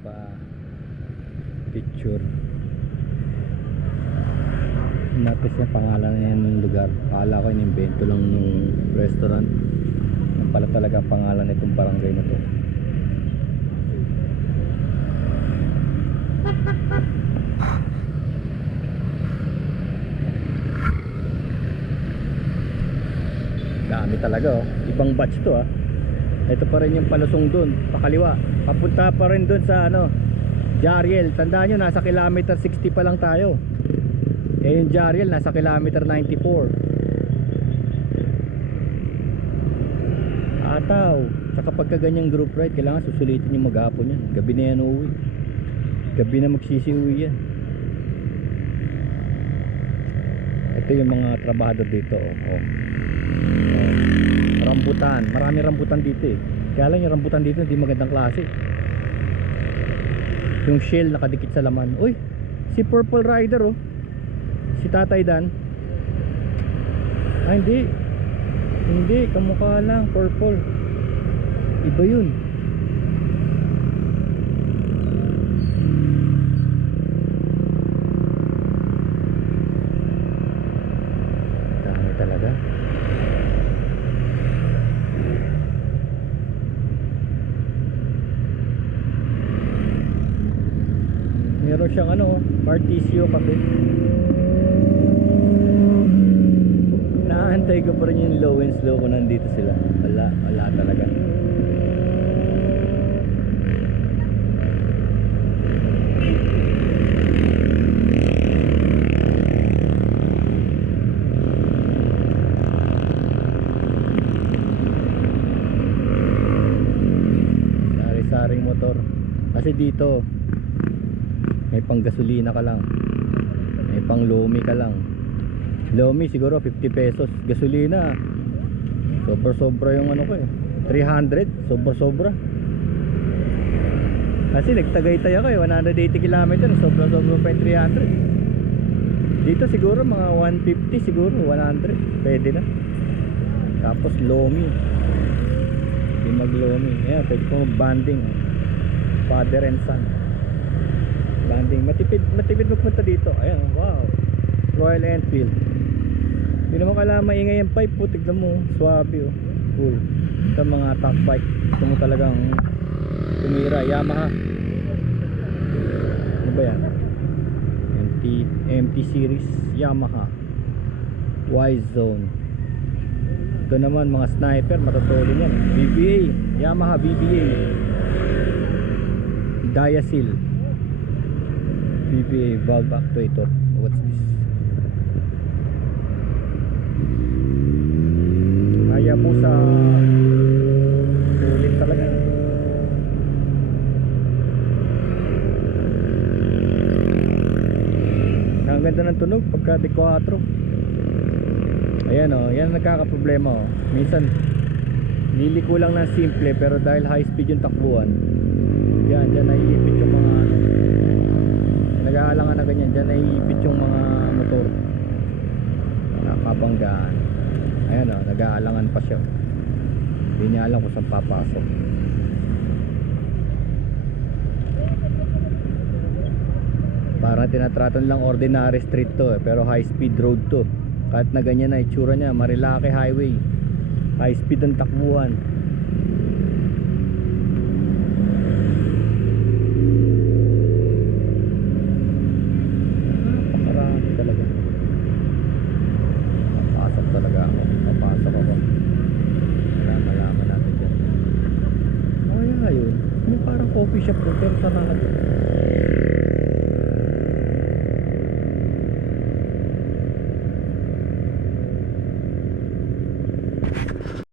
pa picture. Notice yung pangalan niya ng lugar. Akala ko inimbento lang ng restaurant. Yan pala talaga ang pangalan nitong barangay na to. Dami talaga oh. Ibang batch to ah. Ito pa rin yung palusong dun, pakaliwa. Papunta pa rin dun sa ano, Jariel. Tandaan nyo, nasa kilometer 60 pa lang tayo. Eh yung Jariel nasa kilometer 94. Ataw. Saka pagka ganyang group ride, kailangan susulitin yung maghapon yan. Gabi na yan uwi. Gabi na magsisiuwi yan. Ito yung mga trabahador dito oh. Rambutan, marami rambutan dito eh. Kaya lang yung rambutan dito hindi magandang klase. Yung shell nakadikit sa laman. Uy, si Purple Rider oh. Si Tatay Dan. Ah hindi. Hindi, kamukha lang purple. Iba yun. Dami talaga. Meron siyang ano, Partisio kape. Naantay ko pa rin yung low and slow kung nandito sila. Wala talaga. Sari-saring motor. Kasi dito may pang gasolina ka lang, may pang lomi ka lang. Lomi siguro 50 pesos, gasolina sobra yung ano ko eh 300, sobra. Kasi nagtagaytay ako eh 180 km, sobra pa yung 300. Dito siguro mga 150, siguro 100 pwede na. Tapos lomi, hindi mag lomi. Ayan, pwede ko banding, father and son banding. Matipid magpunta dito. Ayan, wow, Royal Enfield. Hindi naman kailangan maingay yung pipe po. Tignan mo, swabe oh. Cool. Ito mga top bike. Ito mo talagang tumira. Yamaha. Ano ba yan? MT series Yamaha Y-Zone. Ito naman mga sniper, matutulin yan. BBA, Yamaha BBA Diasil BBA valve actuator. What's this? Kaya po sa ulit talaga. Ang ganda ng tunog pagka D4. Ayan o, yan nagkakaproblema o. Minsan liliko lang ng simple, pero dahil high speed yung takbuhan, dyan naiipit yung mga nag-aalangan na ganyan. Dyan naiipit yung mga motor, nakabanggaan. Ayan o, nag-aalangan pa siya. Hindi niya alam kung saan papasok. Parang tinatratan lang ordinary street to eh, pero high speed road to. Kahit na ganyan na itsura niya, Marilake Highway, high speed ang takbuhan. Napakarami talaga. Papasok talaga ako. Papasok ako. Malaman natin dyan. Ay, ayun. Yung parang coffee shop doon, pero saan na natin?